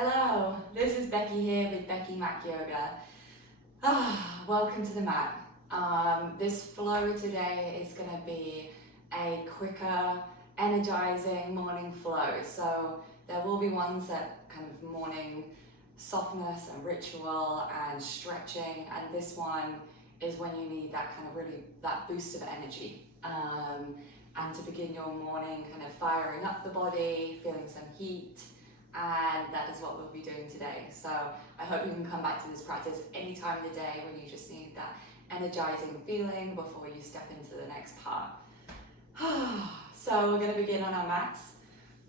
Hello, this is Becky here with Becky Mat Yoga. Welcome to the mat. This flow today is going to be a quicker, energizing morning flow. So there will be ones that kind of morning softness and ritual and stretching, and this one is when you need that kind of really, that boost of energy. And to begin your morning kind of firing up the body, feeling some heat. And that is what we'll be doing today. So I hope you can come back to this practice any time of the day when you just need that energizing feeling before you step into the next part. So we're going to begin on our mats.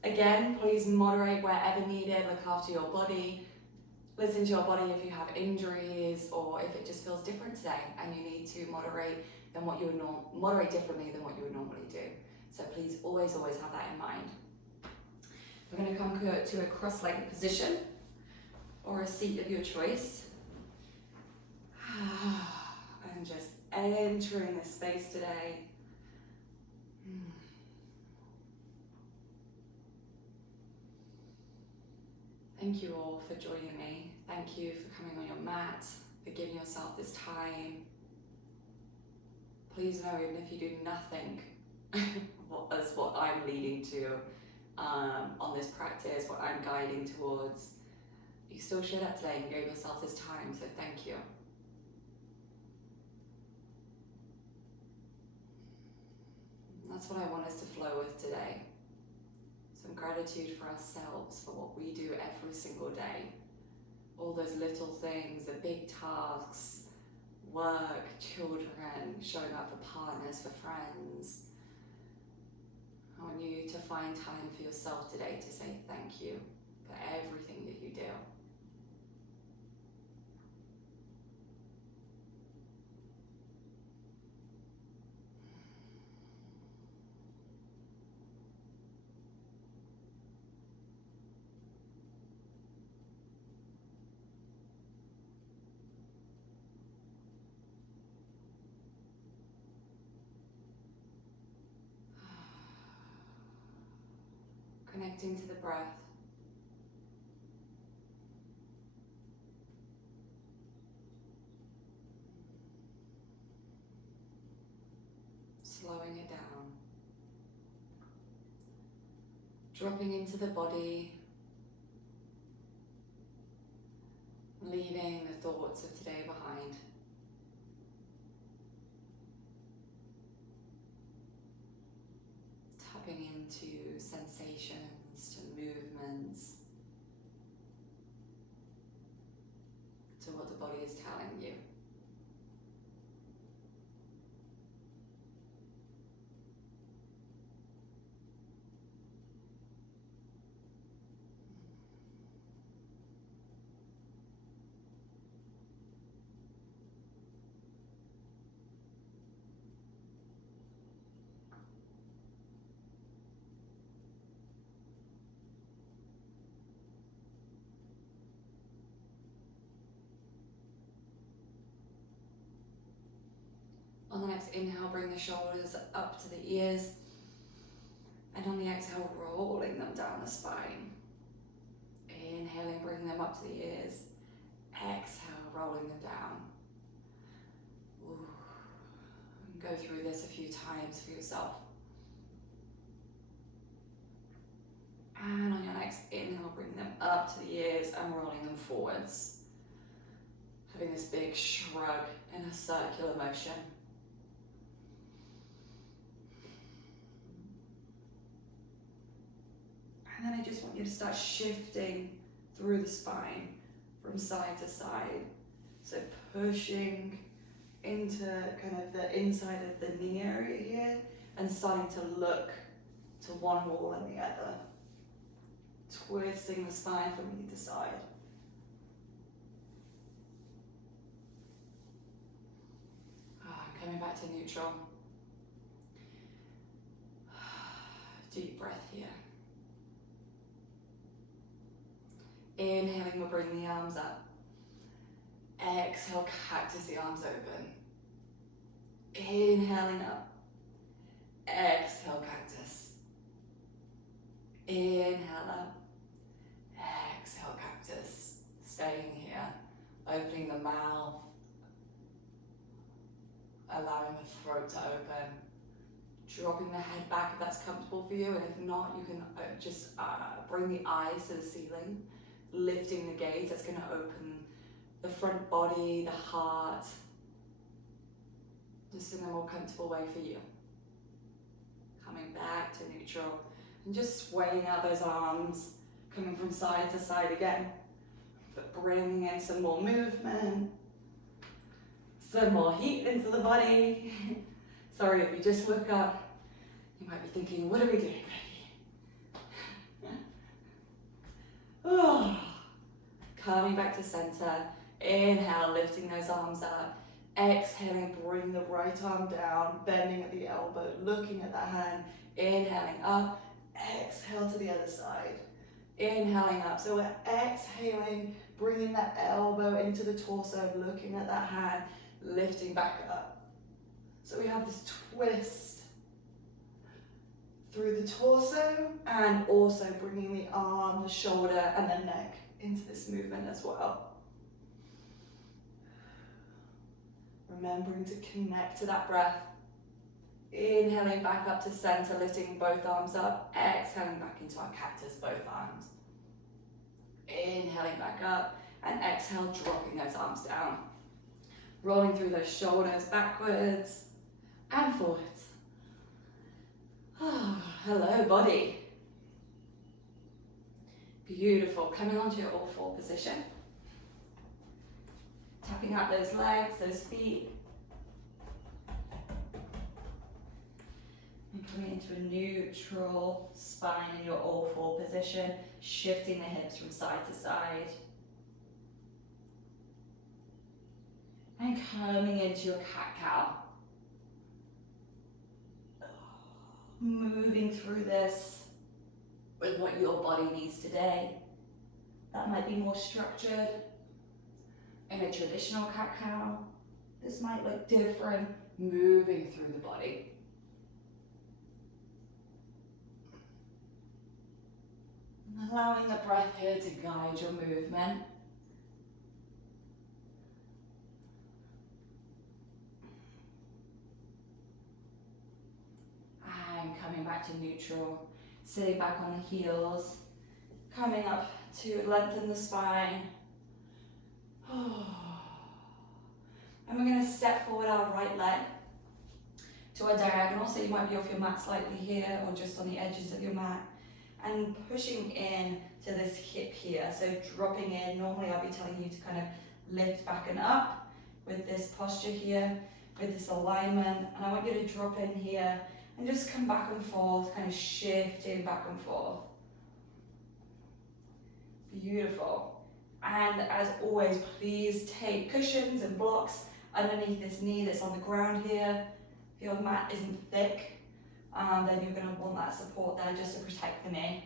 Again, please moderate wherever needed, look after your body. Listen to your body if you have injuries or if it just feels different today and you need to moderate differently than what you would normally do. So please always have that in mind. We're going to come to a cross-legged position or a seat of your choice. And just entering this space today. Thank you all for joining me. Thank you for coming on your mat, for giving yourself this time. Please know, even if you do nothing, as what I'm leading to on this practice, what I'm guiding towards, you still showed up today and gave yourself this time, so thank you. And that's what I want us to flow with today. Some gratitude for ourselves, for what we do every single day. All those little things, the big tasks, work, children, showing up for partners, for friends. I want you to find time for yourself today to say thank you for everything that you do. Connecting to the breath. Slowing it down. Dropping into the body. Leaving the thoughts of today behind. Tapping into sensations, to movements, to what the body is telling you. On the next inhale, bring the shoulders up to the ears. And on the exhale, rolling them down the spine. Inhaling, bringing them up to the ears. Exhale, rolling them down. Ooh. Go through this a few times for yourself. And on your next inhale, bring them up to the ears and rolling them forwards. Having this big shrug in a circular motion. And then I just want you to start shifting through the spine from side to side. So pushing into kind of the inside of the knee area here and starting to look to one wall and the other. Twisting the spine from either side. Coming back to neutral. Deep breath here. Inhaling, we'll bring the arms up. Exhale, cactus the arms open. Inhaling up. Exhale, cactus. Inhale up. Exhale, cactus. throat to open. Dropping the head back if that's comfortable for you, and if not, you can just bring the eyes to the ceiling, lifting the gaze. That's going to open the front body, the heart, just in a more comfortable way for you. Coming back to neutral and just swaying out those arms, coming from side to side again, but bringing in some more movement, some more heat into the body. Sorry, if you just woke up, you might be thinking, what are we doing, Becky? Oh. Coming back to center. Inhale, lifting those arms up. Exhaling, bring the right arm down, bending at the elbow, looking at that hand. Inhaling up, exhale to the other side. Inhaling up, so we're exhaling, bringing that elbow into the torso, looking at that hand, lifting back up. So we have this twist through the torso and also bringing the arm, the shoulder and the neck into this movement as well. Remembering to connect to that breath. Inhaling back up to center, lifting both arms up. Exhaling back into our cactus, both arms. Inhaling back up and exhale, dropping those arms down. Rolling through those shoulders backwards and forwards. Hello, body. Beautiful. Coming onto your all four position. Tapping out those legs, those feet. And coming into a neutral spine in your all four position, shifting the hips from side to side. And coming into your cat-cow. Moving through this with what your body needs today. That might be more structured. In a traditional cat-cow, this might look different, moving through the body. Allowing the breath here to guide your movement. And coming back to neutral, sitting back on the heels, coming up to lengthen the spine. And we're going to step forward our right leg to a diagonal, so you might be off your mat slightly here or just on the edges of your mat, and pushing in to this hip here. So dropping in, normally I'll be telling you to kind of lift back and up with this posture here, with this alignment, and I want you to drop in here and just come back and forth, kind of shifting back and forth. Beautiful. And as always, please take cushions and blocks underneath this knee that's on the ground here. If your mat isn't thick, then you're going to want that support there just to protect the knee.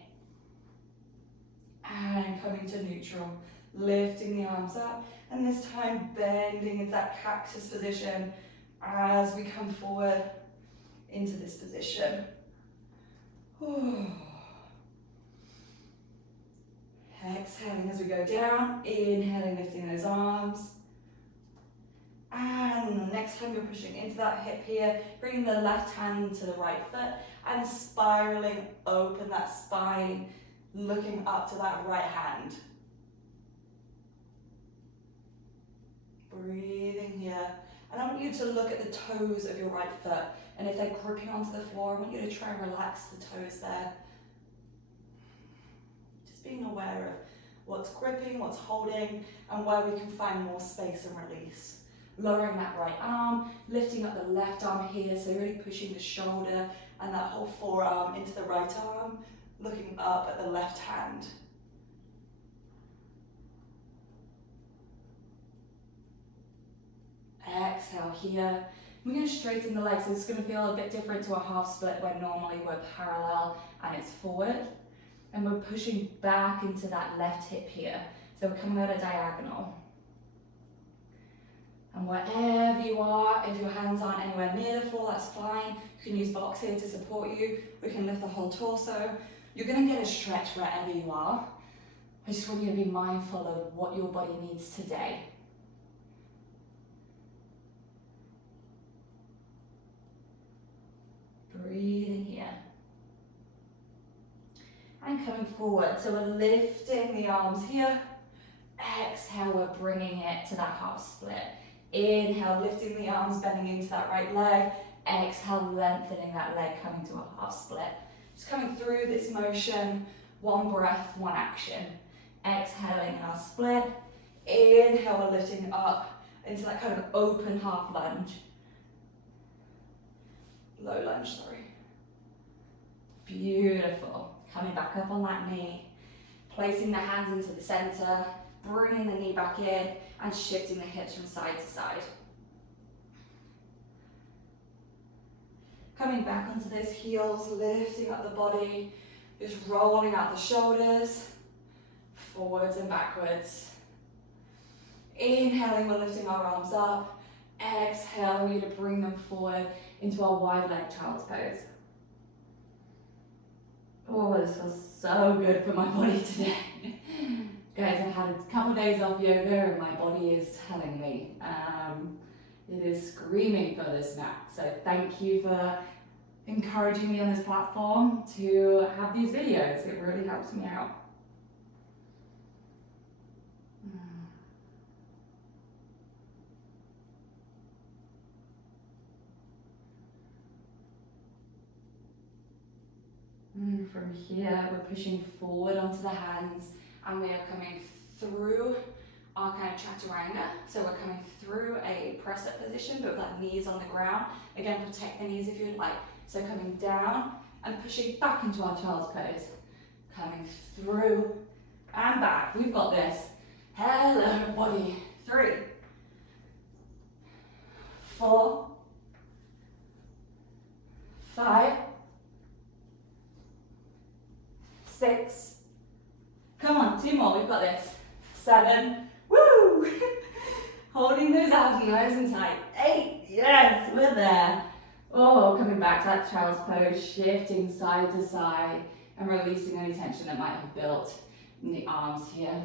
And coming to neutral, lifting the arms up, and this time bending into that cactus position as we come forward into this position. Exhaling as we go down, inhaling, lifting those arms. And the next time you're pushing into that hip here, bringing the left hand to the right foot and spiraling open that spine, looking up to that right hand. Breathing here. And I want you to look at the toes of your right foot. And if they're gripping onto the floor, I want you to try and relax the toes there. Just being aware of what's gripping, what's holding, and where we can find more space and release. Lowering that right arm, lifting up the left arm here, so really pushing the shoulder and that whole forearm into the right arm, looking up at the left hand. Exhale here. We're going to straighten the legs, so it's going to feel a bit different to a half split where normally we're parallel and it's forward. And we're pushing back into that left hip here. So we're coming out a diagonal. And wherever you are, if your hands aren't anywhere near the floor, that's fine. You can use blocks here to support you. We can lift the whole torso. You're going to get a stretch wherever you are. I just want you to be mindful of what your body needs today. and coming forward. So we're lifting the arms here. Exhale, we're bringing it to that half split. Inhale, lifting the arms, bending into that right leg. Exhale, lengthening that leg, coming to a half split. Just coming through this motion, one breath, one action. Exhaling our split. Inhale, we're lifting up into that kind of open half lunge. Low lunge, sorry. Beautiful. Coming back up on that knee. Placing the hands into the center. Bringing the knee back in and shifting the hips from side to side. Coming back onto those heels, lifting up the body, just rolling out the shoulders, forwards and backwards. Inhaling, we're lifting our arms up. Exhaling, you to bring them forward into our wide leg child's pose. Oh, this feels so good for my body today. Guys, I've had a couple of days off yoga and my body is telling me. It is screaming for this mat. So thank you for encouraging me on this platform to have these videos. It really helps me out. From here, we're pushing forward onto the hands and we are coming through our kind of chaturanga. So we're coming through a press-up position, but with our knees on the ground. Again, protect the knees if you'd like. So coming down and pushing back into our child's pose. Coming through and back. We've got this. Hello, body. 3, 4, 5, 6. Come on, 2 more. We've got this. 7. Woo! Holding those abs nice and tight. 8. Yes, we're there. Oh, coming back to that child's pose, shifting side to side and releasing any tension that might have built in the arms here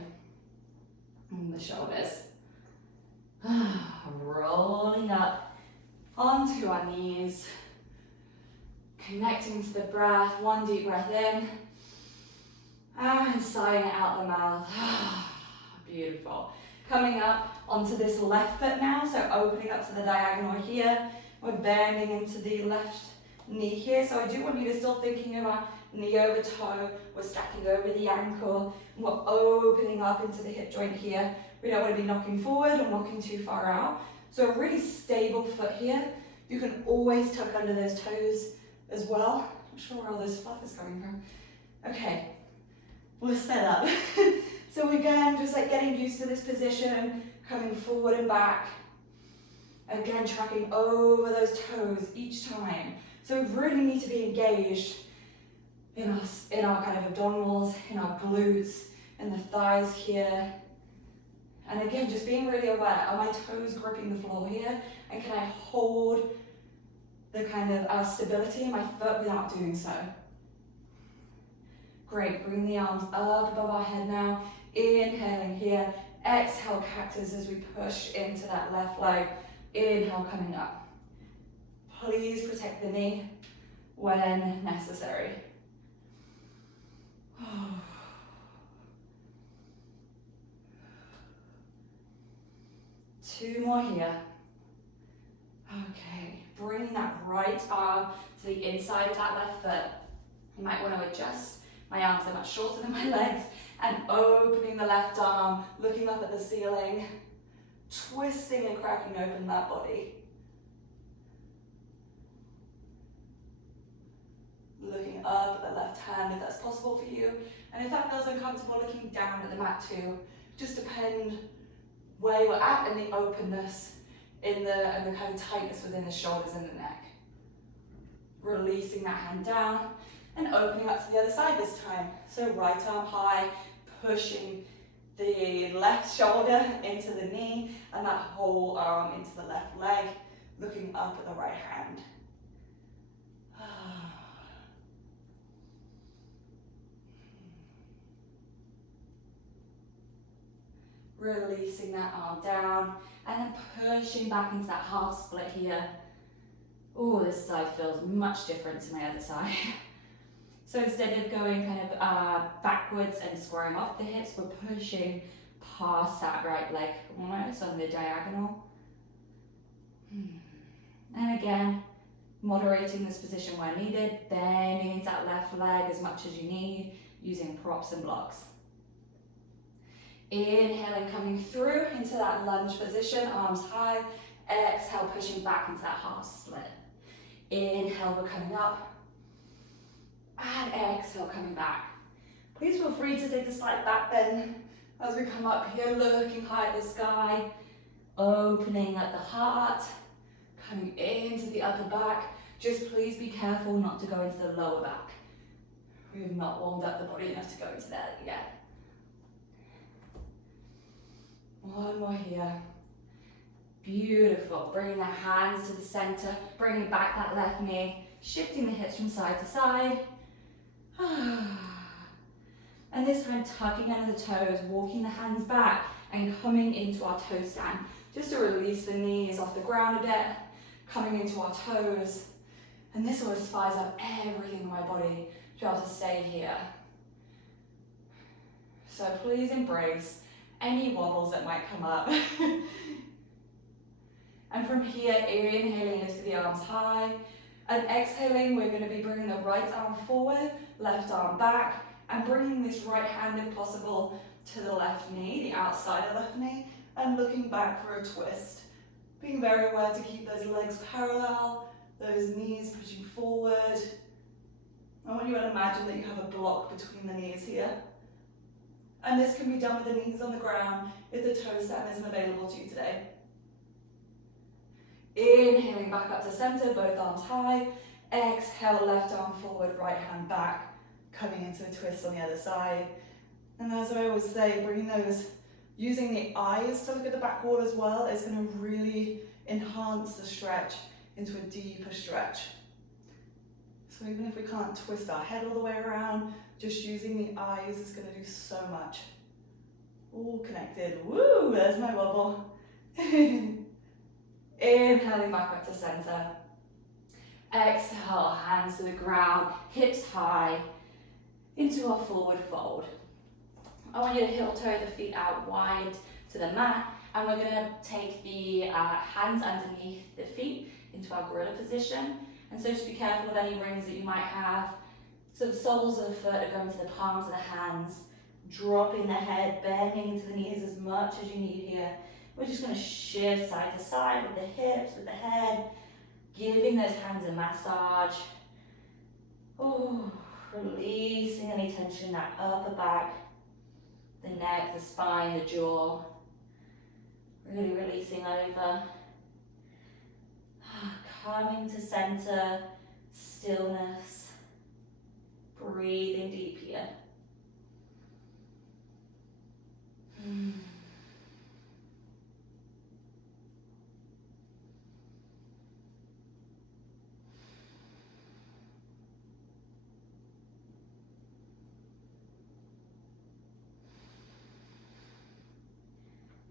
and the shoulders. Rolling up onto our knees, connecting to the breath. 1 deep breath in and sighing it out the mouth. Beautiful. Coming up onto this left foot now, so opening up to the diagonal here. We're bending into the left knee here, so I do want you to still thinking about knee over toe. We're stacking over the ankle, and we're opening up into the hip joint here. We don't want to be knocking forward or knocking too far out. So a really stable foot here. You can always tuck under those toes as well. Not sure where all this fluff is coming from. Okay, we'll set up. So again, just like getting used to this position, coming forward and back. Again, tracking over those toes each time. So we really need to be engaged in our kind of abdominals, in our glutes, in the thighs here. And again, just being really aware, are my toes gripping the floor here? And can I hold the kind of stability in my foot without doing so? Great, bring the arms up above our head now. Inhaling here, exhale cactus as we push into that left leg. Inhale coming up. Please protect the knee when necessary. 2 more here. Okay, bringing that right arm to the inside of that left foot. You might want to adjust. My arms are much shorter than my legs. And opening the left arm, looking up at the ceiling, twisting and cracking open that body. Looking up at the left hand if that's possible for you. And if that feels uncomfortable, looking down at the mat too. Just depend where you're at in the openness, in the kind of tightness within the shoulders and the neck. Releasing that hand down and opening up to the other side this time. So right arm high, pushing the left shoulder into the knee and that whole arm into the left leg, looking up at the right hand. Releasing that arm down and then pushing back into that half split here. Oh, this side feels much different to my other side. So instead of going kind of backwards and squaring off the hips, we're pushing past that right leg, almost on the diagonal. And again, moderating this position where needed, bending into that left leg as much as you need, using props and blocks. Inhaling, coming through into that lunge position, arms high. Exhale, pushing back into that half split. Inhale, we're coming up. And exhale, coming back. Please feel free to take a slight back bend as we come up here, looking high at the sky, opening at the heart, coming into the upper back. Just please be careful not to go into the lower back. We have not warmed up the body enough to go into that yet. One more here. Beautiful. Bringing the hands to the center, bringing back that left knee, shifting the hips from side to side. And this time tucking under the toes, walking the hands back and coming into our toe stand. Just to release the knees off the ground a bit, coming into our toes. And this always fires up everything in my body to be able to stay here. So please embrace any wobbles that might come up. And from here, inhaling, lift the arms high. And exhaling, we're going to be bringing the right arm forward, left arm back, and bringing this right hand, if possible, to the left knee, the outside of the left knee, and looking back for a twist. Being very aware to keep those legs parallel, those knees pushing forward. I want you to imagine that you have a block between the knees here. And this can be done with the knees on the ground if the toe stand isn't available to you today. Inhaling back up to center, both arms high. Exhale, left arm forward, right hand back, coming into a twist on the other side. And as I always say, bringing those, using the eyes to look at the back wall as well is going to really enhance the stretch into a deeper stretch. So even if we can't twist our head all the way around, just using the eyes is going to do so much. All connected. Woo, there's my wobble. Inhaling back up to center. Exhale, hands to the ground, hips high, into our forward fold. I want you to heel toe the feet out wide to the mat, and we're going to take the hands underneath the feet into our gorilla position. And so just be careful of any rings that you might have. So the soles of the foot are going to the palms of the hands, dropping the head, bending into the knees as much as you need here. We're just going to shift side to side with the hips, with the head, giving those hands a massage. Oh, releasing any tension in that upper back, the neck, the spine, the jaw. Really releasing over. Coming to center, stillness. Breathing deep here.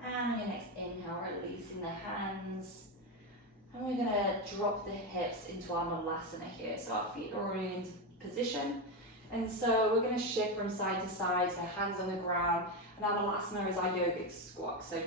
And on your next inhale, releasing the hands. And we're going to drop the hips into our malasana here. So our feet are already in position. And so we're going to shift from side to side, so hands on the ground. And our malasana is our yogic squat. So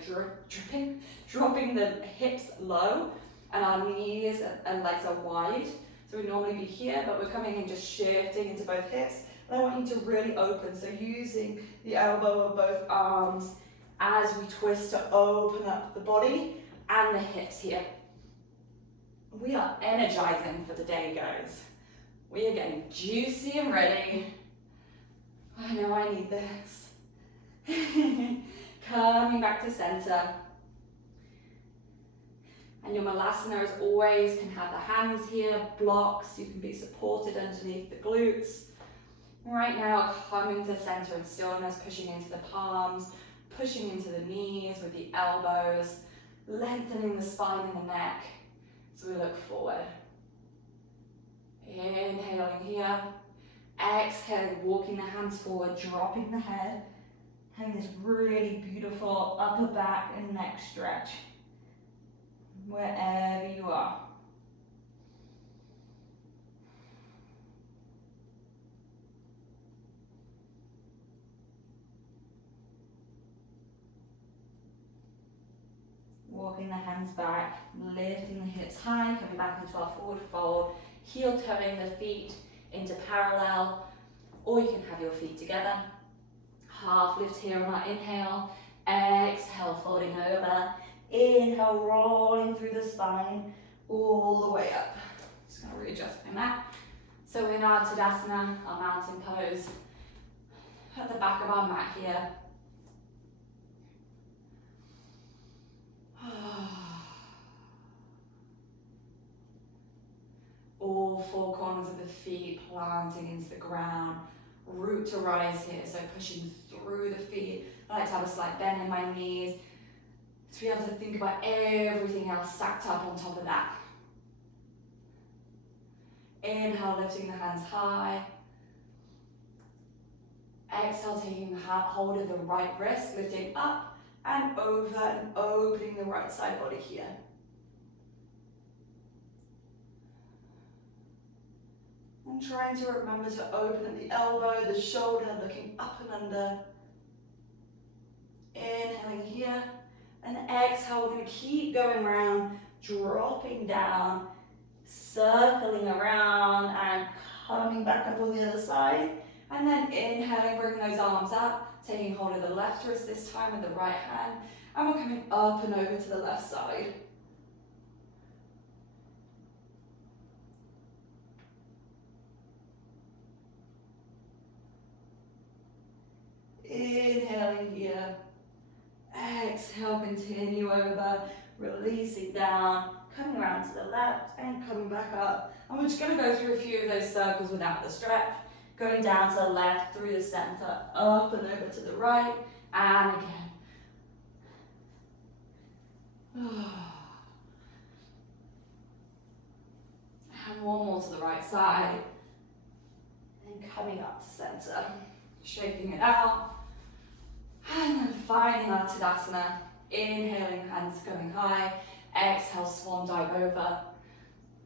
dropping the hips low, and our knees and legs are wide. So we'd normally be here, but we're coming in just shifting into both hips. And I want you to really open. So using the elbow of both arms as we twist to open up the body and the hips here. We are energizing for the day, guys. We are getting juicy and ready. I know I need this. Coming back to center. And your malasana, as always, can have the hands here, blocks. You can be supported underneath the glutes. Right now, coming to center and stillness, pushing into the palms, pushing into the knees with the elbows, lengthening the spine and the neck as we look forward. Inhaling here, exhaling, walking the hands forward, dropping the head, having this really beautiful upper back and neck stretch, wherever you are. the hands back, lifting the hips high, coming back into our forward fold, heel toeing the feet into parallel, or you can have your feet together. Half lift here on our inhale, exhale, folding over, inhale, rolling through the spine, all the way up. Just gonna readjust my mat. So in our Tadasana, our mountain pose, at the back of our mat here. All four corners of the feet planting into the ground. Root to rise here, so pushing through the feet. I like to have a slight bend in my knees to be able to think about everything else stacked up on top of that. Inhale, lifting the hands high. Exhale, taking hold of the right wrist, lifting up and over and opening the right side body here. And trying to remember to open at the elbow, the shoulder, looking up and under. Inhaling here. And exhale, we're going to keep going around, dropping down, circling around and coming back up on the other side. And then inhaling, bringing those arms up, taking hold of the left wrist this time with the right hand. And we're coming up and over to the left side. Inhaling here. Exhale, continue over, releasing down, coming around to the left and coming back up. And we're just going to go through a few of those circles without the stretch. Going down to the left, through the center, up and over to the right, and again. And one more to the right side. And coming up to center, shaping it out. And then finding our Tadasana, inhaling, hands going high. Exhale, swan dive over.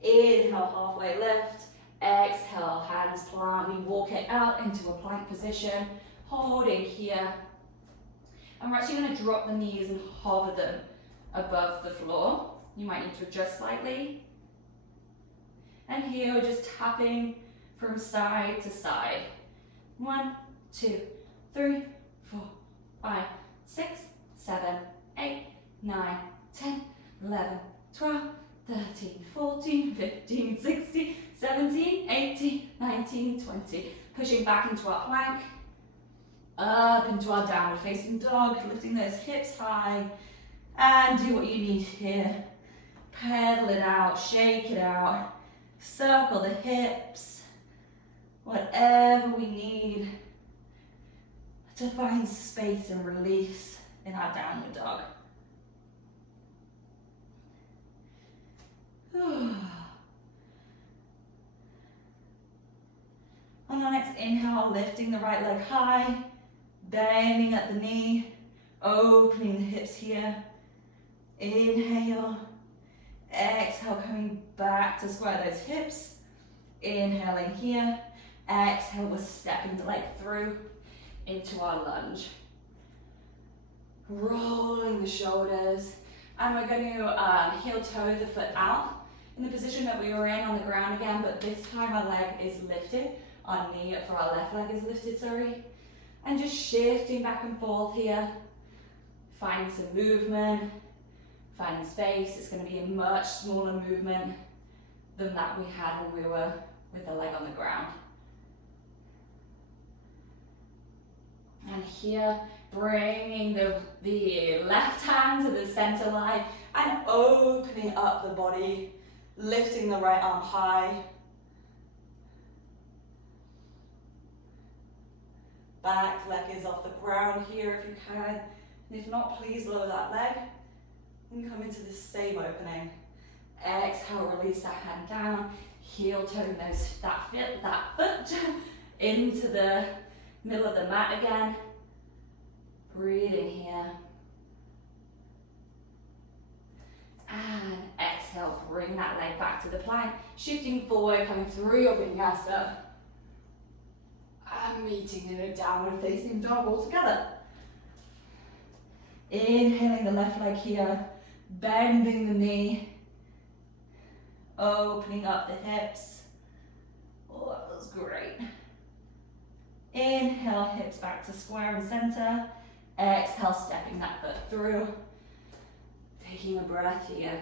Inhale, halfway lift. Exhale, hands plant. We walk it out into a plank position, holding here. And we're actually going to drop the knees and hover them above the floor. You might need to adjust slightly. And here we're just tapping from side to side. 1, 2, 3, 4, 5, 6, 7, 8, 9, 10, 11, 12, 13, 14, 15, 16, 17, 18, 19, 20. Pushing back into our plank, up into our downward facing dog, lifting those hips high, and do what you need here. Pedal it out, shake it out, circle the hips, whatever we need to find space and release in our downward dog. On our next inhale, lifting the right leg high, bending at the knee, opening the hips here. Inhale, exhale, coming back to square those hips. Inhaling here, exhale, we're stepping the leg through into our lunge. Rolling the shoulders, and we're going to heel toe the foot out in the position that we were in on the ground again, but this time our leg is lifted. Our knee for our left leg is lifted, sorry. And just shifting back and forth here, finding some movement, finding space. It's going to be a much smaller movement than that we had when we were with the leg on the ground. And here, bringing the left hand to the center line and opening up the body, lifting the right arm high. Back leg is off the ground here if you can. And if not, please lower that leg and come into the same opening. Exhale, release that hand down. Heel toe that foot into the middle of the mat again. Breathing here. And exhale, bring that leg back to the plank. Shifting forward, coming through your vinyasa. And meeting in a downward facing dog all together. Inhaling the left leg here, bending the knee, opening up the hips. Oh, that feels great. Inhale, hips back to square and center. Exhale, stepping that foot through. Taking a breath here.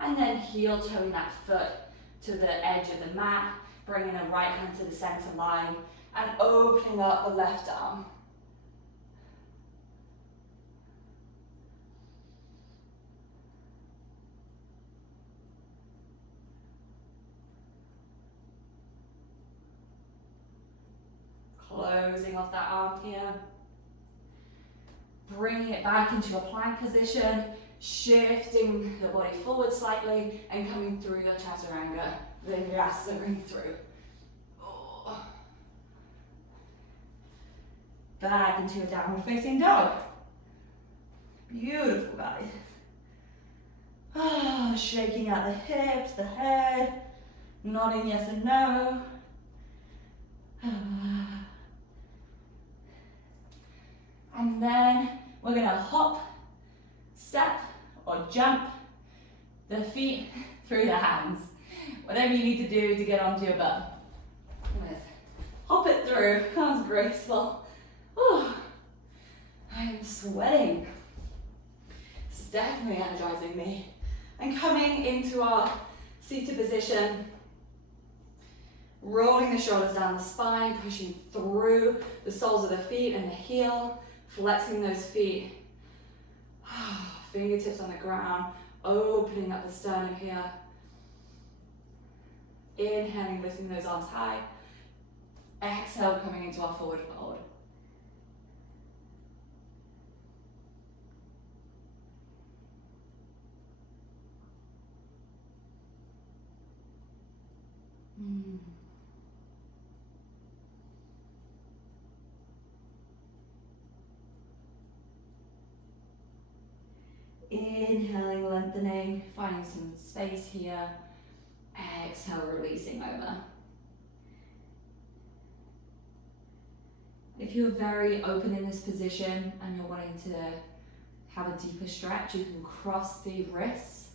And then heel toeing that foot to the edge of the mat, bringing the right hand to the center line and opening up the left arm. Closing off that arm here. Bringing it back into a plank position, shifting the body forward slightly and coming through your chaturanga, vinyasa ring through. Oh. Back into a downward facing dog. Beautiful, guys. Oh, shaking out the hips, the head, nodding yes and no. And then we're gonna hop, step, or jump the feet through the hands. Whatever you need to do to get onto your butt. Hop it through, that was graceful. Oh, I'm sweating. This is definitely energizing me. And coming into our seated position, rolling the shoulders down the spine, pushing through the soles of the feet and the heel, flexing those feet. Fingertips on the ground, opening up the sternum here. Inhaling, lifting those arms high. Exhale, coming into our forward fold. Inhaling, lengthening, finding some space here. Exhale, releasing over. If you're very open in this position and you're wanting to have a deeper stretch, you can cross the wrists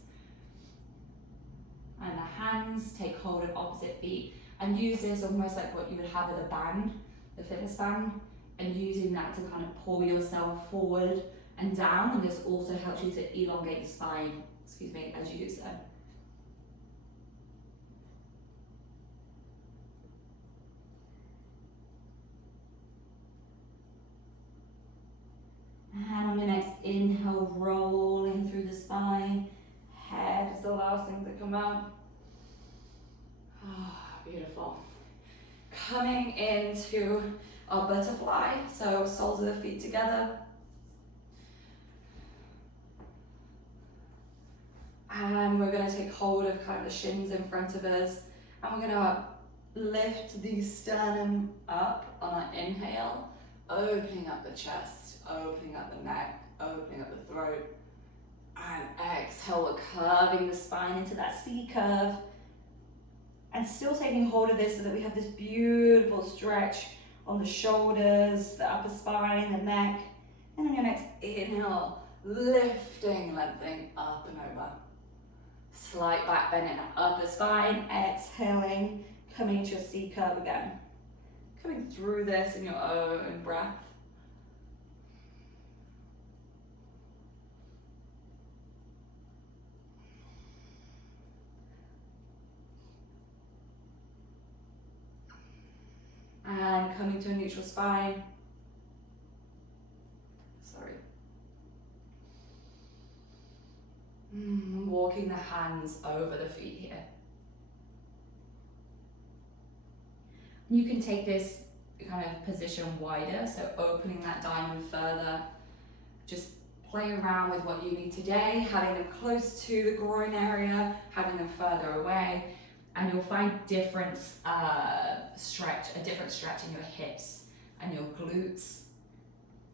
and the hands, take hold of opposite feet, and use this almost like what you would have with a band, the fitness band, and using that to kind of pull yourself forward and down, and this also helps you to elongate your spine, as you do so. And on your next inhale, rolling through the spine. Head is the last thing to come out. Beautiful. Coming into our butterfly, so soles of the feet together. And we're going to take hold of kind of the shins in front of us, and we're going to lift the sternum up on our inhale, opening up the chest, opening up the neck, opening up the throat, and exhale, we're curving the spine into that C curve, and still taking hold of this so that we have this beautiful stretch on the shoulders, the upper spine, the neck, and on your next inhale, lifting, lengthening up and over. Slight back bend in that upper spine, exhaling, coming into your C curve again. Coming through this in your own breath. And coming to a neutral spine. Walking the hands over the feet here. You can take this kind of position wider, so opening that diamond further. Just play around with what you need today, having them close to the groin area, having them further away, and you'll find a different stretch in your hips and your glutes,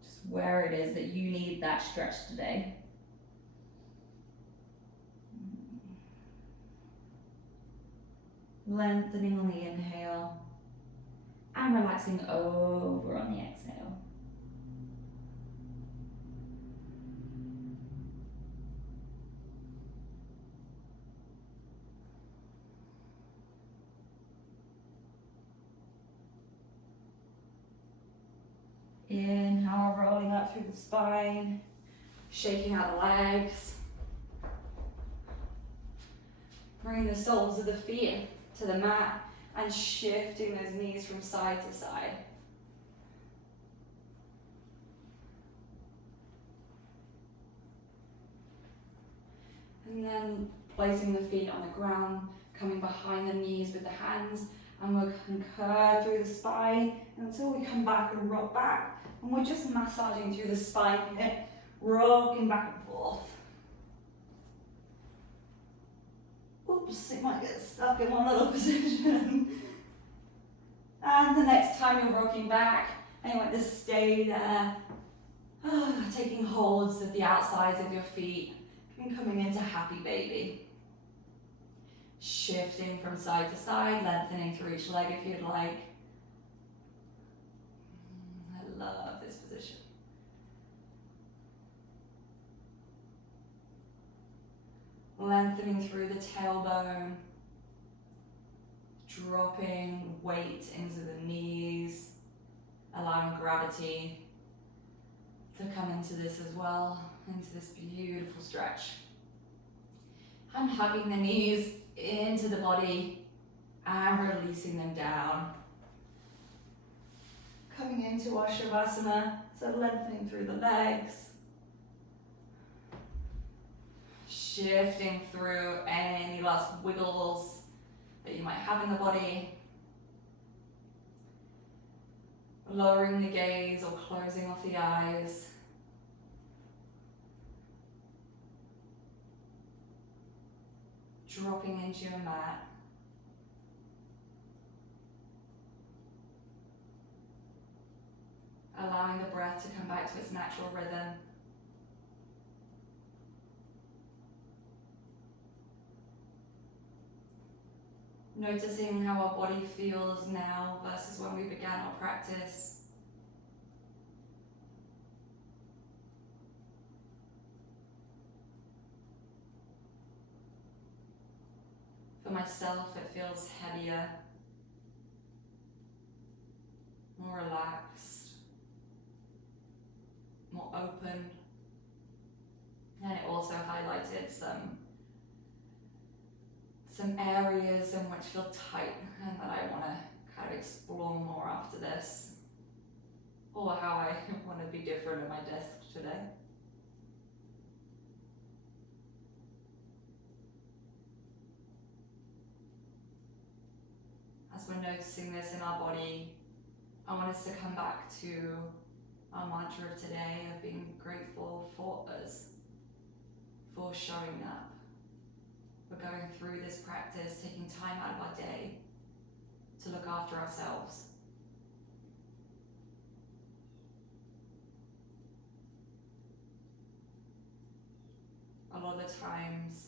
just where it is that you need that stretch today. Lengthening on the inhale and relaxing over on the exhale. the spine, shaking out the legs. Bringing the soles of the feet to the mat and shifting those knees from side to side. And then placing the feet on the ground, coming behind the knees with the hands, and we're going to curve through the spine until we come back and rock back. And we're just massaging through the spine here, rocking back and forth. Oops, it might get stuck in one little position. And the next time you're rocking back, and you want to stay there, taking holds of the outsides of your feet, and coming into happy baby. Shifting from side to side, lengthening through each leg if you'd like. I love this position. Lengthening through the tailbone, dropping weight into the knees, allowing gravity to come into this as well, into this beautiful stretch. And hugging the knees into the body and releasing them down. Coming into our Shavasana, so lengthening through the legs. Shifting through any last wiggles that you might have in the body. Lowering the gaze or closing off the eyes. Dropping into your mat. Allowing the breath to come back to its natural rhythm. Noticing how our body feels now versus when we began our practice. For myself, it feels heavier, more relaxed, more open, and it also highlighted some areas in which feel tight and that I want to kind of explore more after this, or how I want to be different at my desk today. As we're noticing this in our body, I want us to come back to our mantra of today of being grateful for us, for showing up. We're going through this practice, taking time out of our day to look after ourselves. A lot of the times,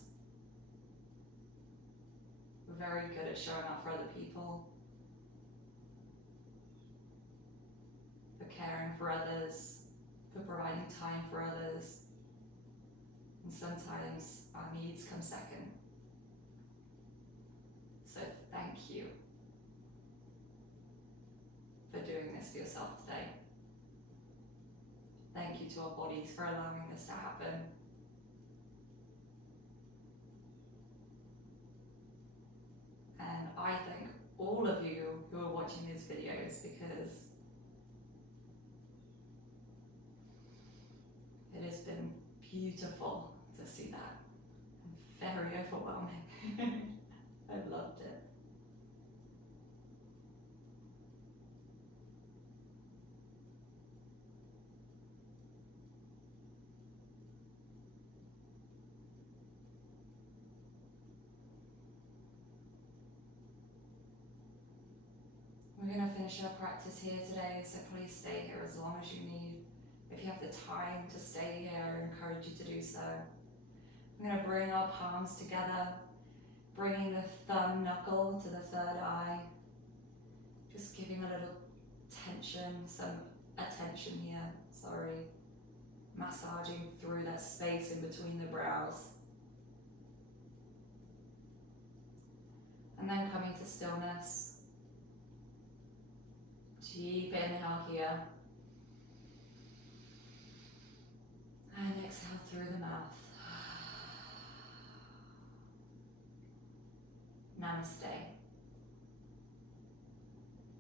we're very good at showing up for other people, for caring for others, for providing time for others, and sometimes our needs come second. So thank you for doing this for yourself today. Thank you to our bodies for allowing this to happen. And I thank all of you who are watching these videos because it has been beautiful to see that. And very overwhelming. I've loved it. We're going to finish our practice here today, so please stay here as long as you need. If you have the time to stay here, I encourage you to do so. I'm going to bring our palms together, bringing the thumb knuckle to the third eye, just giving a little tension, some attention here, massaging through that space in between the brows. And then coming to stillness. Deep inhale here. through the mouth. Namaste.